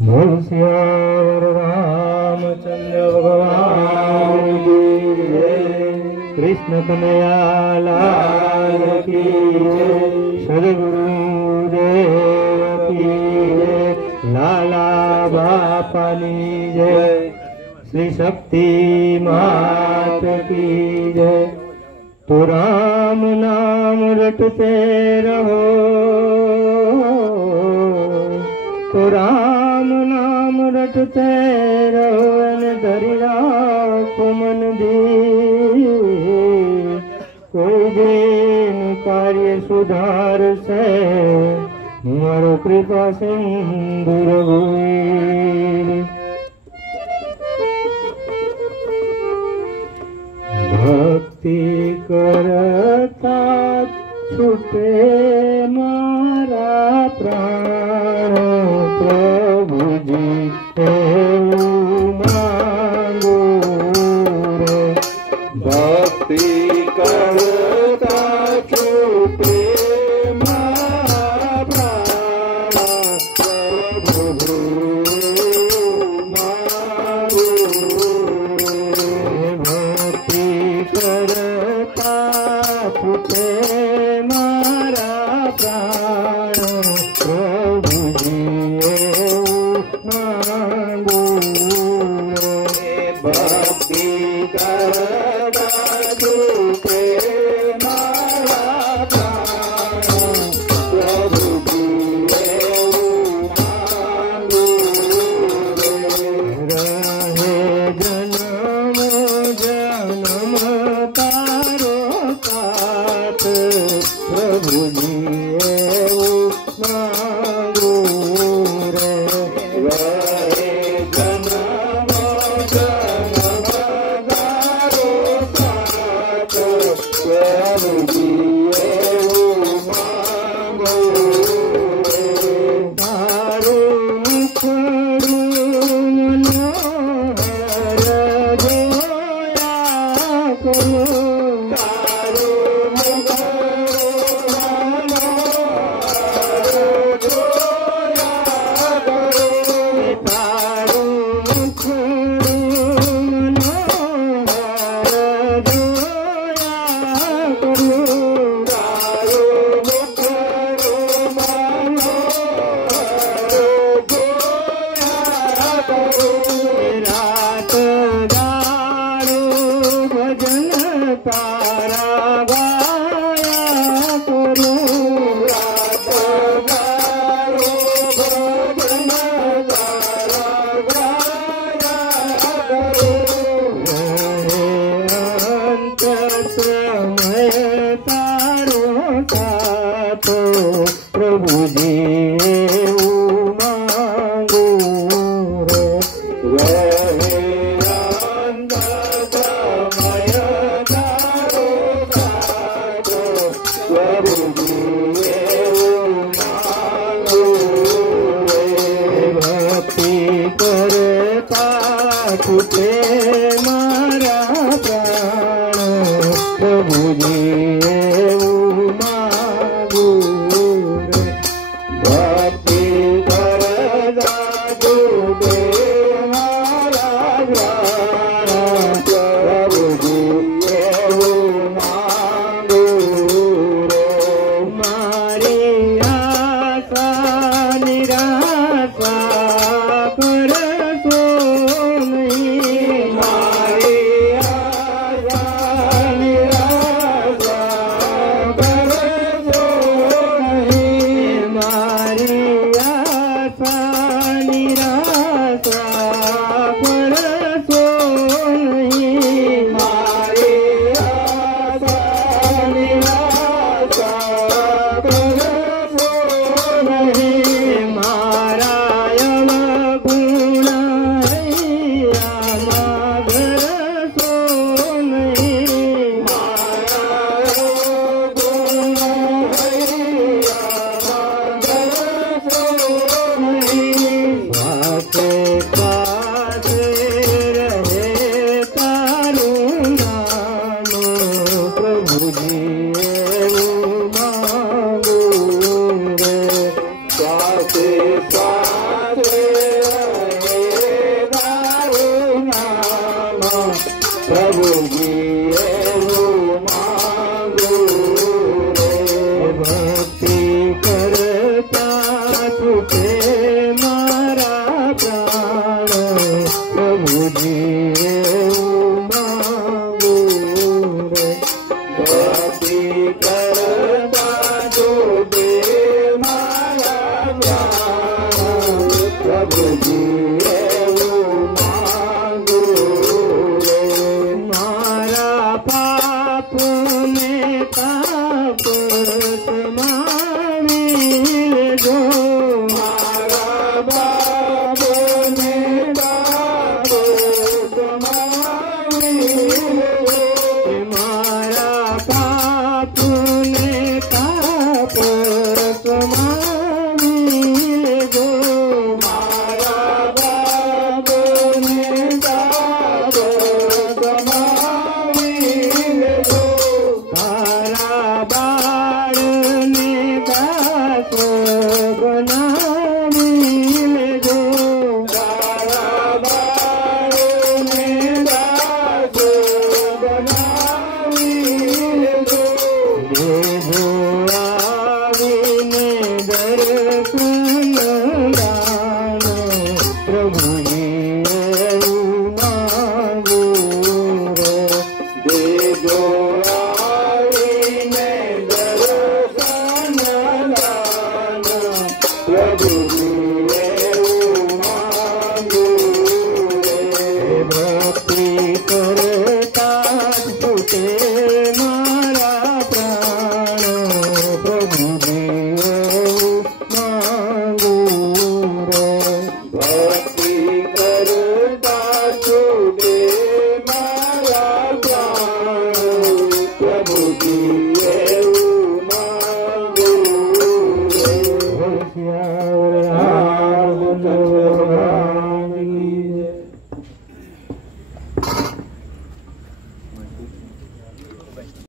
बोल सियावर रामचंद्र भगवान की जय। कृष्ण कन्हैया लाल की जय। सद्गुरु देव की जय। लाला बापानी जय। श्री शक्ति मात की जय। तो राम नाम रटते रहो, तो राम नाम रटते रहो, धरि राखो मन दी। कोई दिन कार्य सुधार से, मारो कृपा सिंधु रघुवीर। भक्ति करता छूटे मारा प्राण, प्रभु जी मांगो रे। भक्ति करता छूटे मारा प्राण, प्रभु मांगो रे। भक्ति करता छूटे मारा प्राण, प्रभु जी मांगो रे। भक्ति करता छूटे मारा प्राण, प्रभु जी मांगो रे। रहे जन्म जन्म तारो साथ, प्रभु जी मांगो रे। रहे जन्म जन्म तारो साथ, प्रभु जी मांगो रे। तारो मुख मनोहर जोया करो, तारो मुख रात गारो भजन तारा गाया करो। रात गारो भजन तारा गाया करो। अंत समय तारो साथ, प्रभु जी मांगो रे। अंत समय तारो साथ, प्रभु जी मांगो रे। भक्ति करता छूटे मारा प्राण, प्रभु जी मांगो रे। भक्ति करता छूटे मारा प्राण, प्रभु जी मांगो रे। मारी आशा निराशा कर सो नहीं, मारी आशा निराशा कर सो नहीं। मारी आशा निराशा कर सो नहीं। मारी आशा निराशा कर सो नहीं। मारा गुण हैया मागर सो नहीं। मारा गुण हैया मागर सो नहीं। पासे पासे रहे तारो नाम, प्रभु जी मांगो रे। पासे पासे ભક્તિ કરતા જો દે મારા પ્રાણ પ્રભુજી એવું માંગુ રે મારા પાપને તાપ